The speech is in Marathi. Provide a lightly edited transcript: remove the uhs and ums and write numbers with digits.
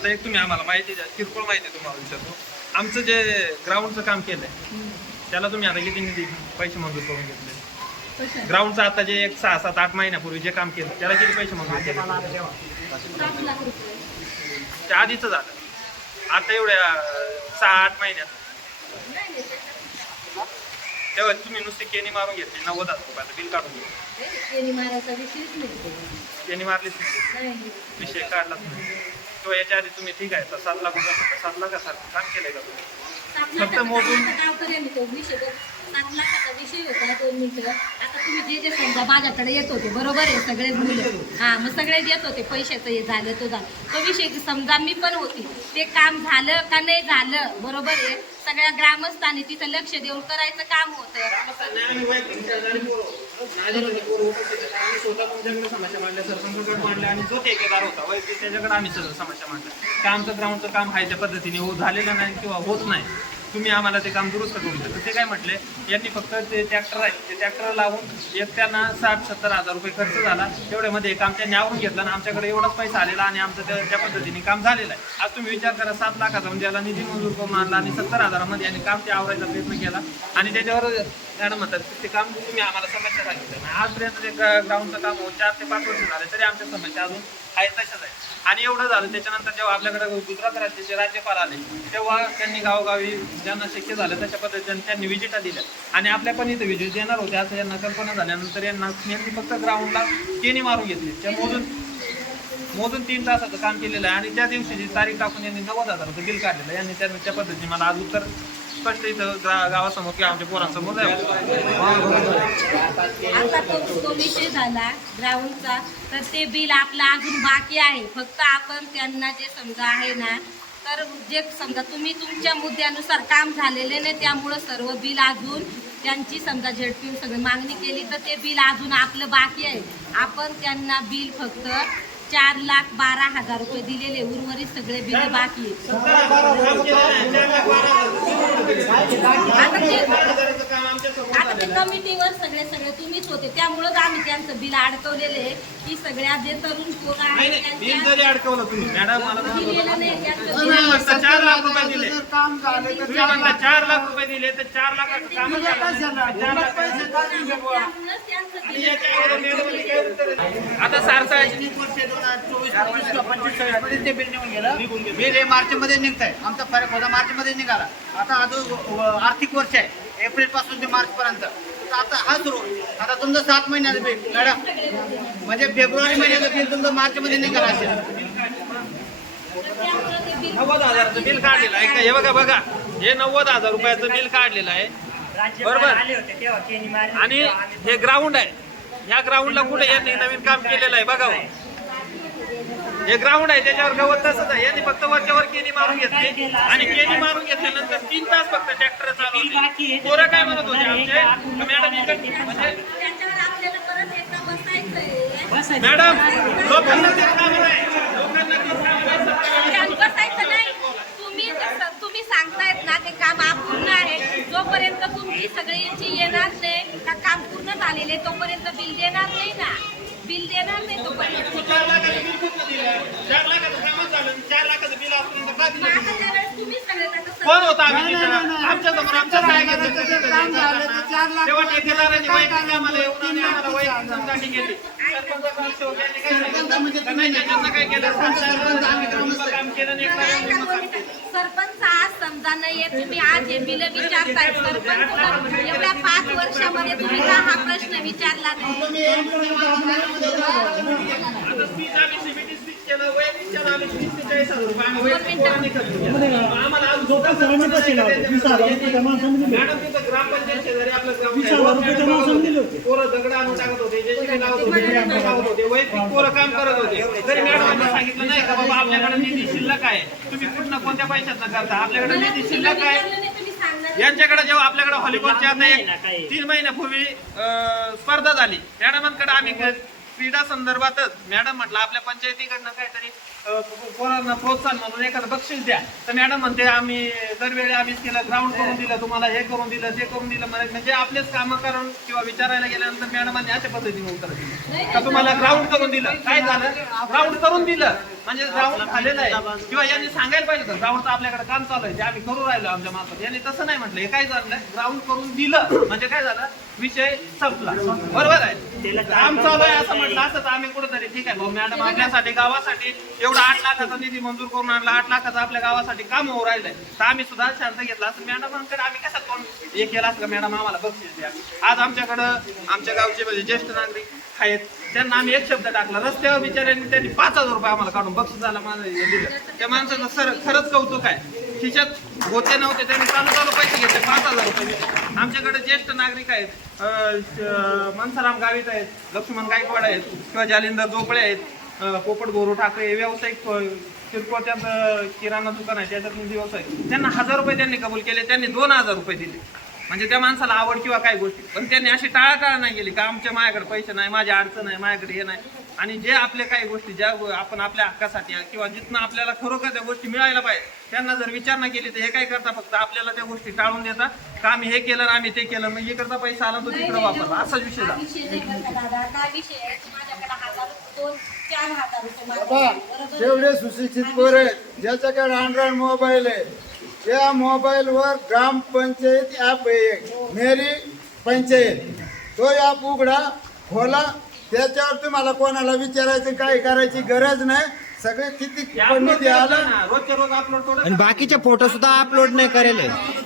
आता एक तुम्ही आम्हाला माहिती द्या, किरकोळ माहिती तुम्हाला विचारतो. आमचं जे ग्राउंडचं काम केलंय त्याला तुम्ही आता किती निधी पैसे मंजूर करून घेतले? ग्राउंडचं आता जे एक 6-7-8 महिन्यापूर्वी जे काम केलं त्याला किती पैसे मंजूर केले? 7 लाख रुपये. त्या आधीच झालं. आता एवढ्या 6-8 महिन्यात तेव्हा तुम्ही नुसते केनी मारून घेतली 90,000 रुपयाचं बिल काढून घेतलं. केली मारायचा विषयच नाही. केनी मारलीच नाही, विषय काढलाच नाही. किंवा याच्या आधी तुम्ही ठीक आहे तर 7 लाख रुपये 7 लाखासारखं काम केलंय का तुम्ही? 7 फक्त मोजून गाव करेल तो विषय 7 लाखाचा विषय होता 2 मिनिटं. आता तुम्ही जे समजा माझ्याकडे येत होते बरोबर आहे सगळेच मुलं, हा मग सगळेच येत होते पैशाचं हे झालं तो झालं तो विषय समजा मी पण होती, ते काम झालं का नाही झालं बरोबर आहे. सगळ्या ग्रामस्थांनी तिथं लक्ष देऊन करायचं काम होतं. समस्या मांडल्या, सरपंच मांडल्या आणि जो ठेकेदार होता वैयक्तिक त्याच्याकडे आम्ही समस्या मांडल्या. का आमचं ग्राउंडचं काम आहे त्या पद्धतीने झालेलं नाही किंवा होत नाही, तुम्ही आम्हाला ते काम दुरुस्त करून द्या. तर ते काय म्हटले, यांनी फक्त ते ट्रॅक्टर आहे ते ट्रॅक्टर लावून एक त्यांना 60-70 हजार रुपये खर्च झाला. तेवढ्यामध्ये काम त्यांनी आवरून घेतलं आणि आमच्याकडे एवढाच पैसा आलेला आणि आमचं त्या पद्धतीने काम झालेलं आहे. आज तुम्ही विचार करा 7 लाखाचा म्हणजे याला निधी मंजूर करून आणला आणि 70 हजारामध्ये यांनी काम ते आवरायचा प्रयत्न केला आणि त्याच्यावर मॅडम म्हणतात ते काम तुम्ही आम्हाला समस्या सांगितलं नाही. आजपर्यंत ते ग्राउंडचं काम होऊन 4 ते 5 वर्ष झाले तरी आमच्या समस्या अजून आहेत तशाच आहे. आणि एवढं झालं त्याच्यानंतर जेव्हा आपल्याकडे गुजरात राज्याचे राज्यपाल आले तेव्हा त्यांनी गावोगावी ज्यांना शक्य झालं तशा पद्धतीने त्यांनी विजिटा दिल्या आणि आपल्या पण इथं विजिट देणार होते असं यांना कल्पना झाल्यानंतर यांनी फक्त ग्राउंडला केनी मारून घेतली. त्या मोजून 3 तासाचं काम केलेलं आहे आणि त्या दिवशीची तारीख टाकून यांनी 90,000चं बिल काढलेलं. यांनी त्या पद्धतीने मला आज उत्तर स्पष्ट इथं गावासमोर किंवा आमच्या पोरांसमोर आता तो विषय झाला ग्राउंडचा, तर ते बिल आपलं अजून बाकी आहे. फक्त आपण त्यांना जे समजा आहे ना, तर जे समजा तुम्ही तुमच्या मुद्द्यानुसार काम झालेले नाही त्यामुळं सर्व बिल अजून त्यांची समजा झडपी सगळी मागणी केली तर ते बिल अजून आपलं बाकी आहे. आपण त्यांना बिल फक्त 4,12,000 रुपये दिलेले, उर्वरित सगळे बिल बाकी आहेत. आता ते कमिटीवर सगळे तुम्हीच होते त्यामुळेच आम्ही त्यांचं बिल अडकवलेले की सगळ्या जे तरुण पोरं आहेत बिल जरी अडकवलं तुम्ही मॅडम मला दिलेलं नाही त्यांचं 4 लाख रुपये दिले, तुम्ही म्हणता 4 लाख रुपये दिले तर 4 लाखाचं काम आता सारसा ते बिल निघून गेलं. बिल हे मार्च मध्ये निघत आहे. आमचा फरक होता मार्च मध्ये निघाला. आता अजून आर्थिक वर्ष आहे एप्रिल पासून ते मार्च पर्यंत. आता हा सुरू आता तुमचं 7 महिन्याचं बिल मॅडम म्हणजे फेब्रुवारी महिन्याचं बिल तुमचं मार्च मध्ये निघाला असेल. 90,000चं बिल काढलेलं आहे का? हे बघा हे 90,000 रुपयाचं बिल काढलेलं आहे बरोबर. आणि हे ग्राउंड आहे, ह्या ग्राउंडला कुठे यांनी नवीन काम केलेलं आहे बघा. हे ग्राउंड आहे त्याच्यावर गवत तसंच आहे. यांनी फक्त वरच्यावर केनी मारून घेतली आणि केनी मारून घेतल्यानंतर 3 तास फक्त ट्रॅक्टर चालवले. पोरं काय म्हणत होते आमचे मॅडम तुम्ही सांगतायत ना ते काम अपूर्ण आहे. जोपर्यंत तुमची सगळ्यांची येणार नाही का काम पूर्ण झालेले तोपर्यंत बिल देणार नाही ना. बिल देणार नाही तोपर्यंत. 4 लाखाचं बिल कुठं दिलं? 4 लाखाचं कामच झालं. 4 लाखाचं बिल आपण का दिलं? कोण होता आम्ही आमच्या समोर आमच्या काय तेव्हा ठेकेदारांनी वैयक्तिक आम्हाला येऊन आणि आम्हाला वैयक्तिक समजावणी केली. काय केलं काम केलं नाही. सरपंच आज समजा नाहीये तुम्ही आज हे बिल विचारताय. सरपंच एवढ्या 5 वर्षामध्ये तुम्ही का हा प्रश्न विचारला नाही? ग्रामपंचायत शेजारी आपलं पोरं दगड आणून टाकत होते, वैयक्तिक पोरं काम करत होते. तरी मॅडमांनी सांगितलं नाही का बाबा आपल्याकडे निधी शिल्लक आहे, तुम्ही कुठं कोणत्या पैशात करता, आपल्याकडे निधी शिल्लक आहे. यांच्याकडे जेव्हा आपल्याकडे व्हॉलीबॉलची आता 3 महिन्यापूर्वी स्पर्धा झाली मॅडमांकडे आम्ही क्रीडा संदर्भातच मॅडम म्हटलं आपल्या पंचायतीकडनं काहीतरी पोरांना प्रोत्साहन म्हणून एखादं बक्षीस द्या, तर मॅडम म्हणते आम्ही दरवेळी आम्हीच केलं, ग्राउंड करून दिलं तुम्हाला, हे करून दिलं ते करून दिलं. म्हणजे आपलेच कामं करून किंवा विचारायला गेल्यानंतर मॅडमांनी अशा पद्धतीने उत्तर दिलं का तुम्हाला ग्राउंड करून दिलं. काय झालं, ग्राउंड करून दिलं म्हणजे ग्राउंड झालेलं आहे, किंवा यांनी सांगायला पाहिजे होतं ग्राउंडचं आपल्याकडे काम चालू आहे, जे आम्ही करू राहिलो आमच्या मार्फत. यांनी तसं नाही म्हटलं. हे काय झालं, ग्राउंड करून दिलं म्हणजे काय झालं, विषय संपला. बरोबर आहे, काम चालू आहे असं म्हटलं असं तर आम्ही कुठेतरी ठीक आहे भाऊ मॅडम आपल्यासाठी गावासाठी एवढा 8 लाखाचा निधी मंजूर करून आणला, 8 लाखाचं आपल्या गावासाठी काम होऊ राहिलंय, तर आम्ही सुद्धा शांत घेतला असं मॅडमांकडे आम्ही कसं कोण हे केलं असं मॅडम आम्हाला बक्षीस द्या. आज आमच्याकडं आमच्या गावचे म्हणजे ज्येष्ठ नागरिक आहेत, त्यांना आम्ही एक शब्द टाकला, रस्त्यावर बिचाऱ्यांनी त्यांनी 5,000 रुपये आम्हाला काढून बक्षिसाला माझं हे दिलं. त्या माणसाचं खरंच कौतुक आहे. खिशात होते नव्हते त्यांनी चालू पैसे घेतले, 5,000 रुपये दिले. आमच्याकडे ज्येष्ठ नागरिक आहेत, मनसाराम गावित आहेत, लक्ष्मण गायकवाड आहेत, किंवा जालिंदर जोपळे आहेत, पोपट गोरू ठाकरे हे व्यावसायिक किरकोळ त्यात किराणा दुकान आहे त्याच्यातून व्यवसाय, त्यांना 1,000 रुपये त्यांनी कबूल केले, त्यांनी 2,000 रुपये दिले. म्हणजे त्या माणसाला आवड किंवा काही गोष्टी, पण त्यांनी अशी टाळाटाळ नाही केली का आमच्या माझ्याकडे पैसे नाही, माझी अडचण आहे, माझ्याकडे हे नाही. आणि जे आपले काही गोष्टी ज्या आपण आपल्या हक्कासाठी किंवा जिथनं आपल्याला खरोखर त्या गोष्टी मिळायला पाहिजे त्यांना जर विचारणा केली तर हे काय करता, फक्त आपल्याला त्या गोष्टी टाळून देता का आम्ही हे केलं आम्ही ते केलं, मग हे करता पैसा आला तो तिकडे वापरला, असाच विषय झाला. जेवढे सुशिक्षित पोर आहेत ज्याच्याकडे अँड्रॉइड मोबाईल आहे त्या मोबाईलवर ग्रामपंचायत ॲप आहे, मेरी पंचायत, तो ॲप उघडा खोला, त्याच्यावर तुम्हाला कोणाला विचारायचं काय करायची गरज नाही. सगळे किती निधी आला रोजच्या रोज अपलोड आणि बाकीचे फोटो सुद्धा अपलोड नाही करेल.